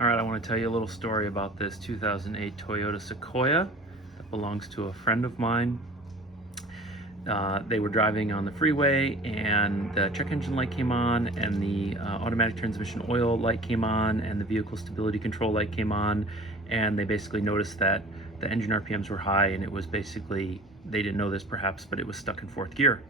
All right, I want to tell you a little story about this 2008 Toyota Sequoia that belongs to a friend of mine. They were driving on the freeway and the check engine light came on and the automatic transmission oil light came on and the vehicle stability control light came on, and they basically noticed that the engine RPMs were high, and it was basically, they didn't know this perhaps, but it was stuck in fourth gear.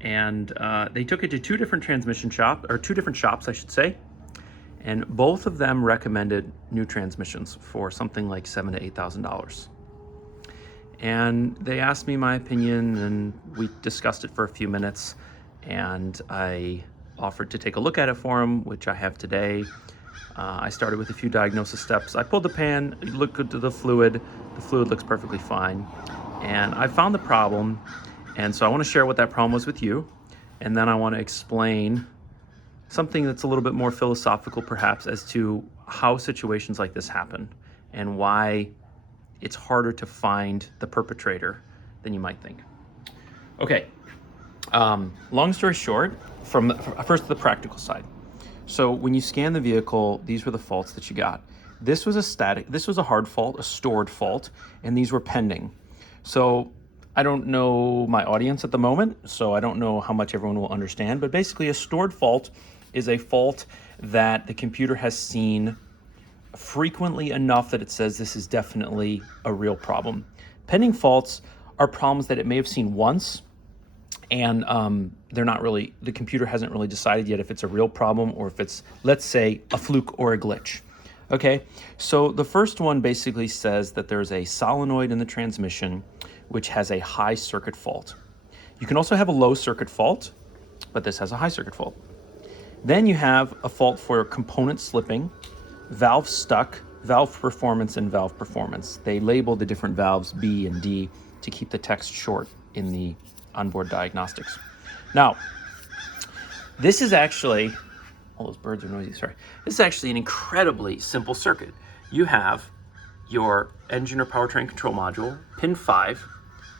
And they took it to two different shops, I should say. And both of them recommended new transmissions for something like $7,000 to $8,000. And they asked me my opinion, and we discussed it for a few minutes. And I offered to take a look at it for them, which I have today. I started with a few diagnosis steps. I pulled the pan, looked at the fluid. The fluid looks perfectly fine. And I found the problem. And so I want to share what that problem was with you. And then I want to explain something that's a little bit more philosophical perhaps as to how situations like this happen and why it's harder to find the perpetrator than you might think. Okay, long story short, first the practical side. So when you scan the vehicle, these were the faults that you got. This was a hard fault, a stored fault, and these were pending. So I don't know my audience at the moment, so I don't know how much everyone will understand, but basically a stored fault is a fault that the computer has seen frequently enough that it says this is definitely a real problem. Pending faults are problems that it may have seen once, and the computer hasn't really decided yet if it's a real problem or if it's, let's say, a fluke or a glitch. Okay, so the first one basically says that there's a solenoid in the transmission which has a high circuit fault. You can also have a low circuit fault, but this has a high circuit fault. Then you have a fault for component slipping, valve stuck, valve performance, and valve performance. They label the different valves B and D to keep the text short in the onboard diagnostics. Now, this is actually, all those birds are noisy, sorry. This is actually an incredibly simple circuit. You have your engine or powertrain control module, pin 5,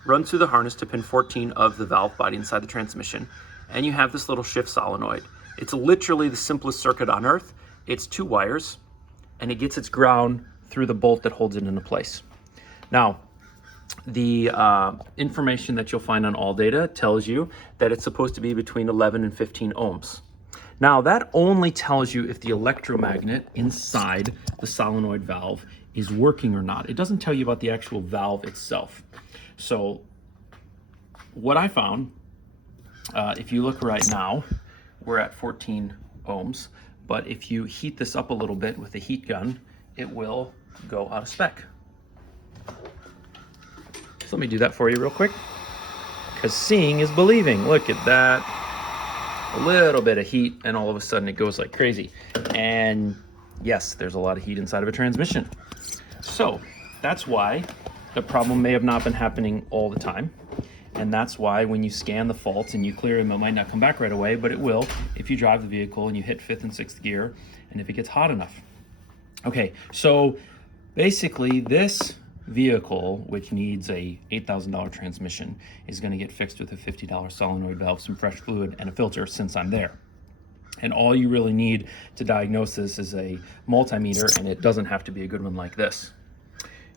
runs through the harness to pin 14 of the valve body inside the transmission, and you have this little shift solenoid. It's literally the simplest circuit on earth. It's 2 wires, and it gets its ground through the bolt that holds it into place. Now, the information that you'll find on ALLDATA tells you that it's supposed to be between 11 and 15 ohms. Now, that only tells you if the electromagnet inside the solenoid valve is working or not. It doesn't tell you about the actual valve itself. So what I found, if you look right now, we're at 14 ohms, but if you heat this up a little bit with a heat gun, it will go out of spec. So let me do that for you real quick, because seeing is believing. Look at that. A little bit of heat, and all of a sudden it goes like crazy. And yes, there's a lot of heat inside of a transmission. So that's why the problem may have not been happening all the time. And that's why when you scan the faults and you clear them, it might not come back right away, but it will if you drive the vehicle and you hit 5th and 6th gear and if it gets hot enough. Okay, so basically this vehicle, which needs a $8,000 transmission, is going to get fixed with a $50 solenoid valve, some fresh fluid, and a filter since I'm there. And all you really need to diagnose this is a multimeter, and it doesn't have to be a good one like this.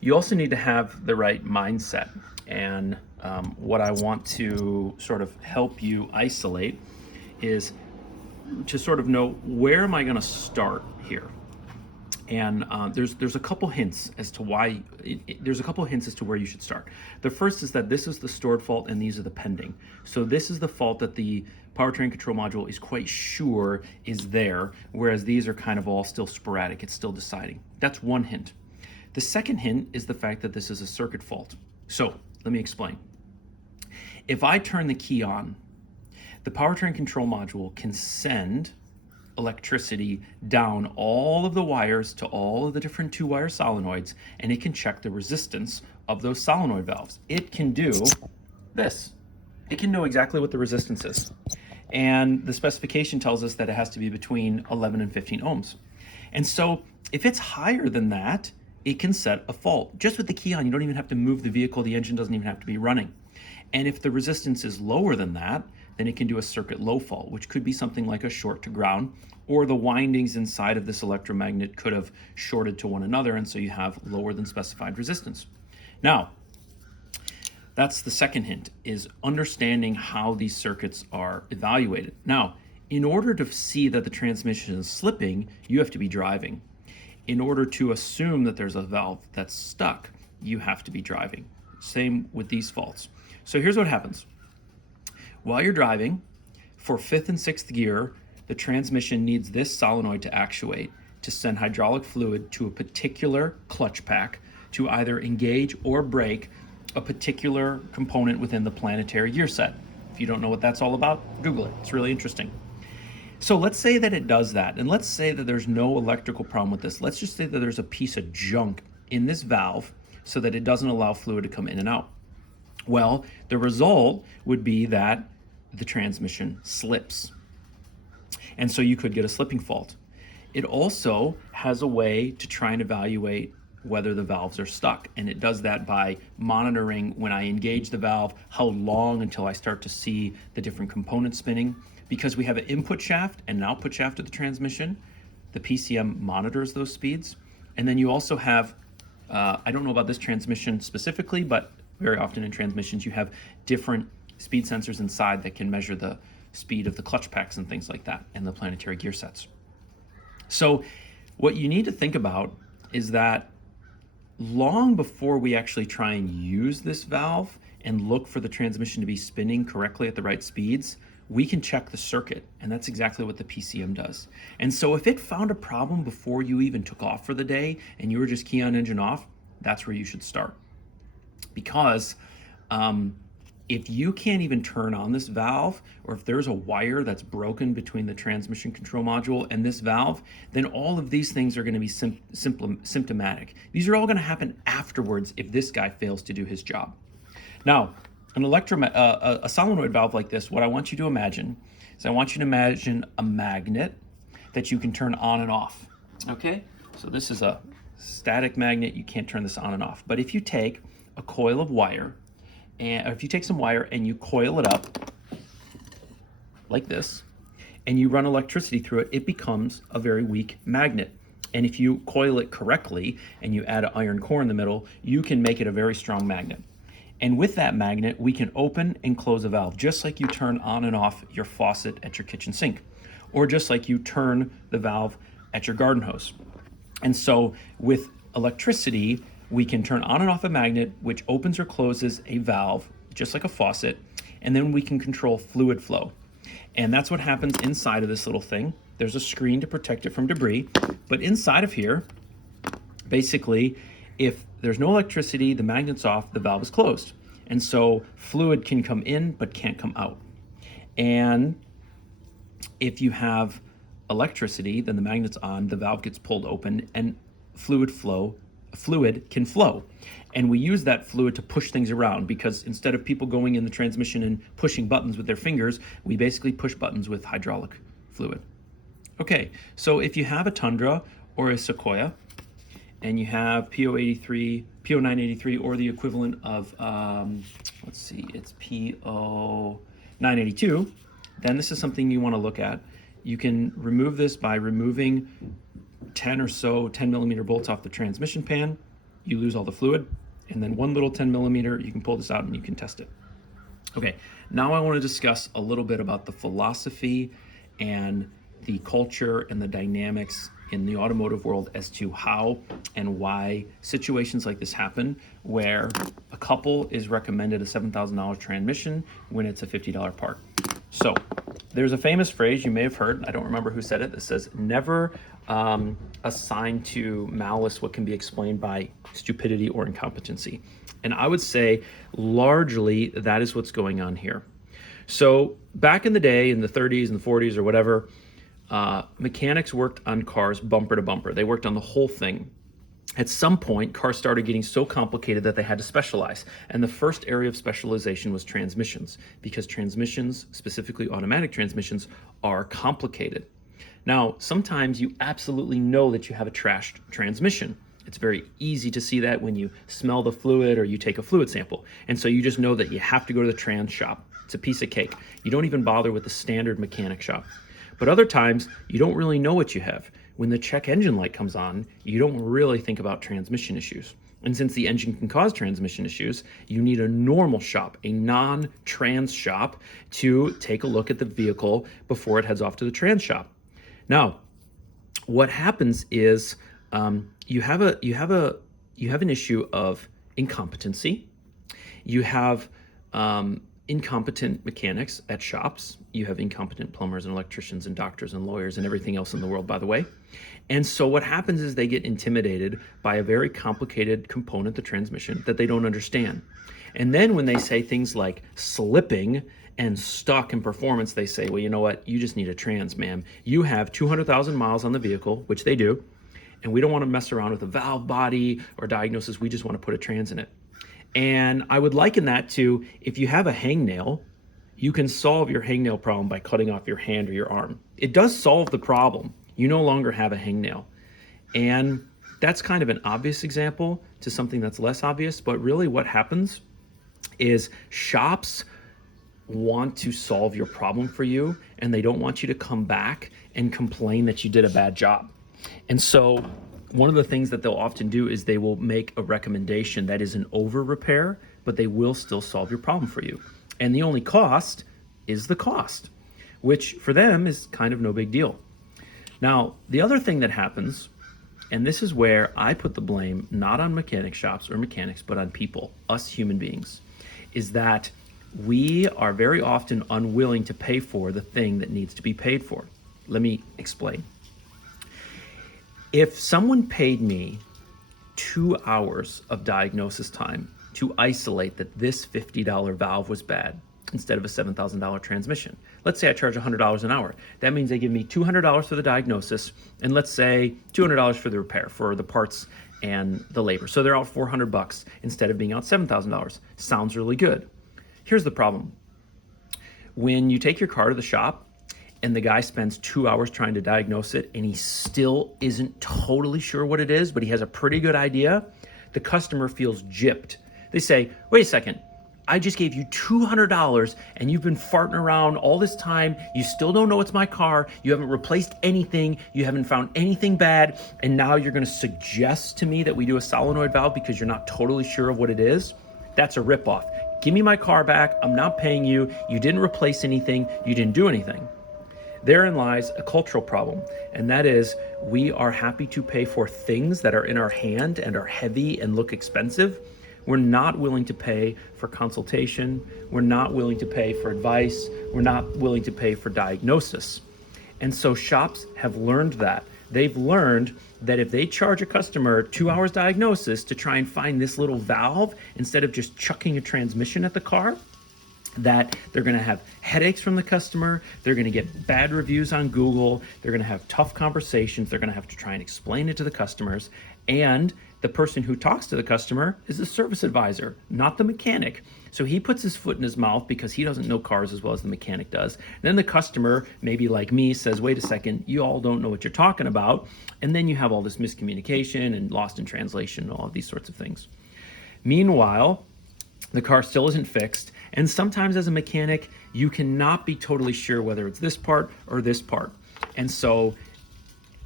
You also need to have the right mindset, and what I want to sort of help you isolate is to sort of know, where am I going to start here? And there's a couple hints as to why. There's a couple hints as to where you should start. The first is that this is the stored fault and these are the pending. So this is the fault that the powertrain control module is quite sure is there, whereas these are kind of all still sporadic. It's still deciding. That's one hint. The second hint is the fact that this is a circuit fault. So let me explain. If I turn the key on, the powertrain control module can send electricity down all of the wires to all of the different 2-wire solenoids, and it can check the resistance of those solenoid valves. It can do this. It can know exactly what the resistance is. And the specification tells us that it has to be between 11 and 15 ohms. And so if it's higher than that, it can set a fault. Just with the key on, you don't even have to move the vehicle. The engine doesn't even have to be running. And if the resistance is lower than that, then it can do a circuit low fault, which could be something like a short to ground, or the windings inside of this electromagnet could have shorted to one another, and so you have lower than specified resistance. Now, that's the second hint, is understanding how these circuits are evaluated. Now, in order to see that the transmission is slipping, you have to be driving. In order to assume that there's a valve that's stuck, you have to be driving. Same with these faults. So here's what happens. While you're driving, for 5th and 6th gear, the transmission needs this solenoid to actuate to send hydraulic fluid to a particular clutch pack to either engage or break a particular component within the planetary gear set. If you don't know what that's all about, Google it. It's really interesting. So let's say that it does that, and let's say that there's no electrical problem with this. Let's just say that there's a piece of junk in this valve so that it doesn't allow fluid to come in and out. Well, the result would be that the transmission slips. And so you could get a slipping fault. It also has a way to try and evaluate whether the valves are stuck. And it does that by monitoring when I engage the valve, how long until I start to see the different components spinning. Because we have an input shaft and an output shaft of the transmission, the PCM monitors those speeds. And then you also have, I don't know about this transmission specifically, but very often in transmissions you have different speed sensors inside that can measure the speed of the clutch packs and things like that, and the planetary gear sets. So what you need to think about is that long before we actually try and use this valve and look for the transmission to be spinning correctly at the right speeds, we can check the circuit, and that's exactly what the PCM does. And so if it found a problem before you even took off for the day and you were just key on engine off, that's where you should start. Because if you can't even turn on this valve, or if there's a wire that's broken between the transmission control module and this valve, then all of these things are going to be symptomatic. These are all going to happen afterwards if this guy fails to do his job. Now, a solenoid valve like this, what I want you to imagine is I want you to imagine a magnet that you can turn on and off. Okay? So this is a static magnet. You can't turn this on and off. But if you take a coil of wire, and if you take some wire and you coil it up like this, and you run electricity through it, it becomes a very weak magnet. And if you coil it correctly and you add an iron core in the middle, you can make it a very strong magnet. And with that magnet, we can open and close a valve, just like you turn on and off your faucet at your kitchen sink, or just like you turn the valve at your garden hose. And so with electricity, we can turn on and off a magnet, which opens or closes a valve, just like a faucet, and then we can control fluid flow. And that's what happens inside of this little thing. There's a screen to protect it from debris, but inside of here, basically, if there's no electricity, the magnet's off, the valve is closed. And so fluid can come in, but can't come out. And if you have electricity, then the magnet's on, the valve gets pulled open, and fluid can flow. And we use that fluid to push things around, because instead of people going in the transmission and pushing buttons with their fingers, we basically push buttons with hydraulic fluid. Okay, so if you have a Tundra or a Sequoia, and you have P0983 or the equivalent of, let's see, it's P0982, then this is something you want to look at. You can remove this by removing 10 or so 10 millimeter bolts off the transmission pan. You lose all the fluid, and then one little 10 millimeter, you can pull this out and you can test it. Okay, now I want to discuss a little bit about the philosophy and the culture and the dynamics in the automotive world as to how and why situations like this happen, where a couple is recommended a $7,000 transmission when it's a $50 part. So there's a famous phrase you may have heard, I don't remember who said it, that says, never assign to malice what can be explained by stupidity or incompetency. And I would say largely that is what's going on here. So back in the day, in the 30s and the 40s or whatever, mechanics worked on cars bumper to bumper. They worked on the whole thing. At some point, cars started getting so complicated that they had to specialize. And the first area of specialization was transmissions, because transmissions, specifically automatic transmissions, are complicated. Now, sometimes you absolutely know that you have a trashed transmission. It's very easy to see that when you smell the fluid or you take a fluid sample. And so you just know that you have to go to the trans shop. It's a piece of cake. You don't even bother with the standard mechanic shop. But other times, you don't really know what you have. When the check engine light comes on, you don't really think about transmission issues. And since the engine can cause transmission issues, you need a normal shop, a non-trans shop, to take a look at the vehicle before it heads off to the trans shop. Now, what happens is you have an issue of incompetency. You have incompetent mechanics at shops. You have incompetent plumbers and electricians and doctors and lawyers and everything else in the world, by the way. And so what happens is they get intimidated by a very complicated component, the transmission, that they don't understand. And then when they say things like slipping and stuck in performance, they say, well, you know what? You just need a trans, ma'am. You have 200,000 miles on the vehicle, which they do, and we don't want to mess around with a valve body or diagnosis. We just want to put a trans in it. And I would liken that to, if you have a hangnail, you can solve your hangnail problem by cutting off your hand or your arm. It does solve the problem. You no longer have a hangnail. And that's kind of an obvious example to something that's less obvious, but really what happens is shops want to solve your problem for you, and they don't want you to come back and complain that you did a bad job. And so one of the things that they'll often do is they will make a recommendation that is an over repair, but they will still solve your problem for you. And the only cost is the cost, which for them is kind of no big deal. Now, the other thing that happens, and this is where I put the blame not on mechanic shops or mechanics, but on people, us human beings, is that we are very often unwilling to pay for the thing that needs to be paid for. Let me explain. If someone paid me 2 hours of diagnosis time to isolate that this $50 valve was bad instead of a $7,000 transmission, let's say I charge $100 an hour. That means they give me $200 for the diagnosis, and let's say $200 for the repair, for the parts and the labor. So they're out $400 instead of being out $7,000. Sounds really good. Here's the problem. When you take your car to the shop and the guy spends 2 hours trying to diagnose it and he still isn't totally sure what it is, but he has a pretty good idea, the customer feels gypped. They say, wait a second, I just gave you $200 and you've been farting around all this time. You still don't know it's my car. You haven't replaced anything. You haven't found anything bad. And now you're going to suggest to me that we do a solenoid valve because you're not totally sure of what it is? That's a ripoff. Give me my car back. I'm not paying you. You didn't replace anything. You didn't do anything. Therein lies a cultural problem, and that is we are happy to pay for things that are in our hand and are heavy and look expensive. We're not willing to pay for consultation. We're not willing to pay for advice. We're not willing to pay for diagnosis. And so shops have learned that. They've learned that if they charge a customer 2 hours diagnosis to try and find this little valve instead of just chucking a transmission at the car, that they're going to have headaches from the customer, they're going to get bad reviews on Google, they're going to have tough conversations, they're going to have to try and explain it to the customers, and the person who talks to the customer is the service advisor, not the mechanic. So he puts his foot in his mouth because he doesn't know cars as well as the mechanic does. And then the customer, maybe like me, says, wait a second, you all don't know what you're talking about. And then you have all this miscommunication and lost in translation and all of these sorts of things. Meanwhile, the car still isn't fixed. And sometimes as a mechanic, you cannot be totally sure whether it's this part or this part. And so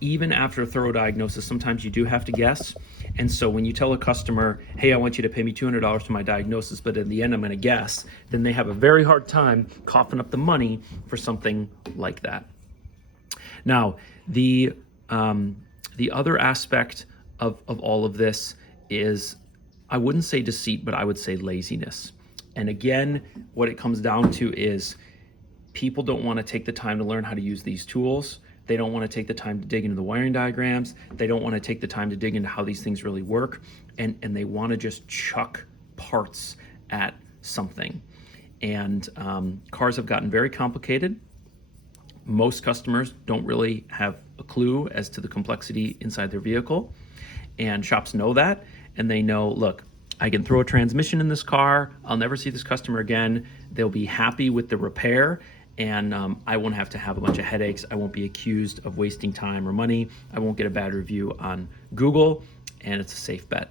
even after a thorough diagnosis, sometimes you do have to guess. And so when you tell a customer, hey, I want you to pay me $200 for my diagnosis, but in the end, I'm going to guess, then they have a very hard time coughing up the money for something like that. Now, the other aspect of all of this is, I wouldn't say deceit, but I would say laziness. And again, what it comes down to is people don't want to take the time to learn how to use these tools. They don't want to take the time to dig into the wiring diagrams. They don't want to take the time to dig into how these things really work. And they want to just chuck parts at something. And cars have gotten very complicated. Most customers don't really have a clue as to the complexity inside their vehicle. And shops know that. And they know, look, I can throw a transmission in this car. I'll never see this customer again. They'll be happy with the repair. And I won't have to have a bunch of headaches. I won't be accused of wasting time or money. I won't get a bad review on Google, and it's a safe bet.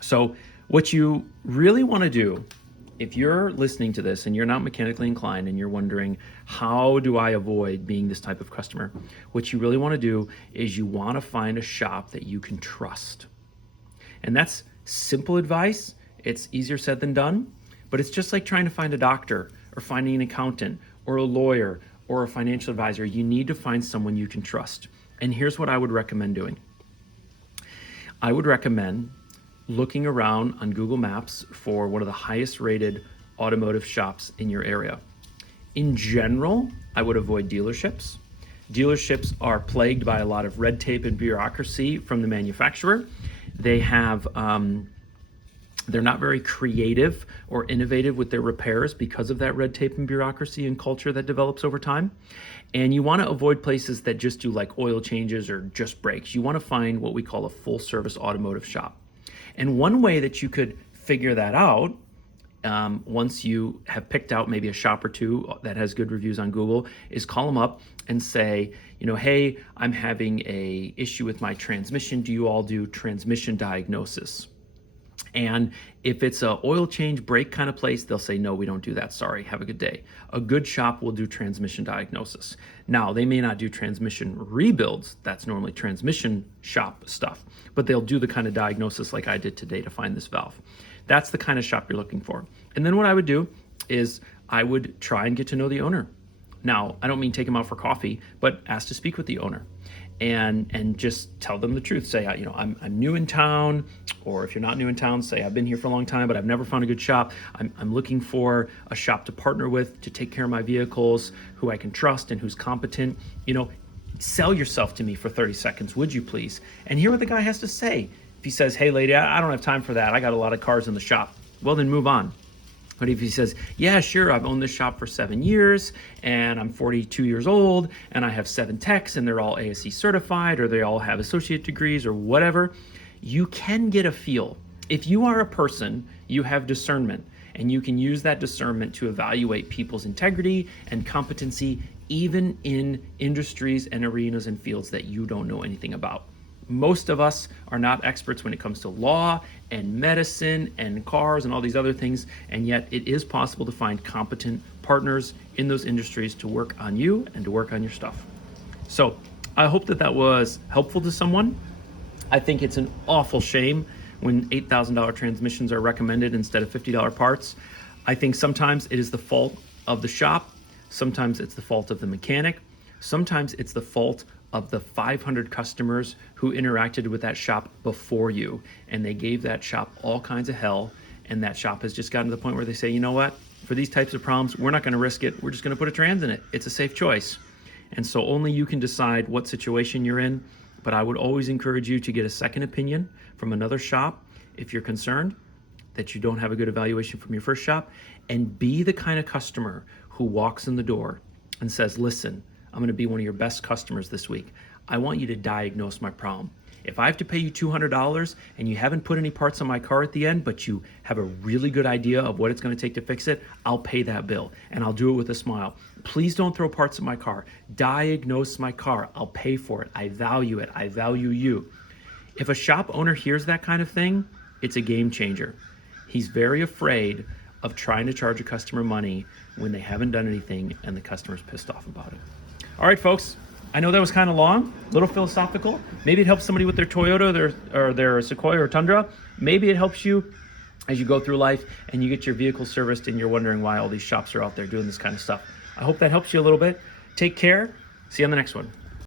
So what you really want to do if you're listening to this and you're not mechanically inclined and you're wondering, how do I avoid being this type of customer? What you really want to do is you want to find a shop that you can trust. And that's simple advice. It's easier said than done, but it's just like trying to find a doctor or finding an accountant or a lawyer or a financial advisor. You need to find someone you can trust. And here's what I would recommend doing. I would recommend looking around on Google Maps for one of the highest rated automotive shops in your area. In general, I would avoid dealerships. Dealerships are plagued by a lot of red tape and bureaucracy from the manufacturer. They have, they're not very creative or innovative with their repairs because of that red tape and bureaucracy and culture that develops over time. And you want to avoid places that just do like oil changes or just brakes. You want to find what we call a full service automotive shop. And one way that you could figure that out, once you have picked out maybe a shop or two that has good reviews on Google, is call them up and say, you know, hey, I'm having a issue with my transmission. Do you all do transmission diagnosis? And if it's a oil change brake kind of place, they'll say, no, we don't do that. Sorry, have a good day. A good shop will do transmission diagnosis. Now, they may not do transmission rebuilds. That's normally transmission shop stuff, but they'll do the kind of diagnosis like I did today to find this valve. That's the kind of shop you're looking for. And then what I would do is I would try and get to know the owner. Now, I don't mean take them out for coffee, but ask to speak with the owner. And just tell them the truth. Say, you know, I'm new in town, or if you're not new in town, say I've been here for a long time, but I've never found a good shop. I'm looking for a shop to partner with to take care of my vehicles, who I can trust and who's competent. You know, sell yourself to me for 30 seconds, would you please? And hear what the guy has to say. If he says, hey lady, I don't have time for that. I got a lot of cars in the shop. Well, then move on. But if he says, yeah, sure, I've owned this shop for 7 years and I'm 42 years old and I have 7 techs and they're all ASE certified or they all have associate degrees or whatever, you can get a feel. If you are a person, you have discernment and you can use that discernment to evaluate people's integrity and competency, even in industries and arenas and fields that you don't know anything about. Most of us are not experts when it comes to law and medicine and cars and all these other things, and yet it is possible to find competent partners in those industries to work on you and to work on your stuff. So I hope that that was helpful to someone. I think it's an awful shame when $8,000 transmissions are recommended instead of $50 parts. I think sometimes it is the fault of the shop. Sometimes it's the fault of the mechanic. Sometimes it's the fault of the 500 customers who interacted with that shop before you, and they gave that shop all kinds of hell, and that shop has just gotten to the point where they say, you know what, for these types of problems, we're not going to risk it. We're just going to put a trans in it. It's a safe choice. And so only you can decide what situation you're in, but I would always encourage you to get a second opinion from another shop if you're concerned that you don't have a good evaluation from your first shop, and be the kind of customer who walks in the door and says, listen, I'm going to be one of your best customers this week. I want you to diagnose my problem. If I have to pay you $200 and you haven't put any parts on my car at the end, but you have a really good idea of what it's going to take to fix it, I'll pay that bill and I'll do it with a smile. Please don't throw parts in my car. Diagnose my car. I'll pay for it. I value it. I value you. If a shop owner hears that kind of thing, it's a game changer. He's very afraid of trying to charge a customer money when they haven't done anything and the customer's pissed off about it. All right, folks, I know that was kind of long, a little philosophical. Maybe it helps somebody with their Toyota, their Sequoia or Tundra. Maybe it helps you as you go through life and you get your vehicle serviced and you're wondering why all these shops are out there doing this kind of stuff. I hope that helps you a little bit. Take care. See you on the next one.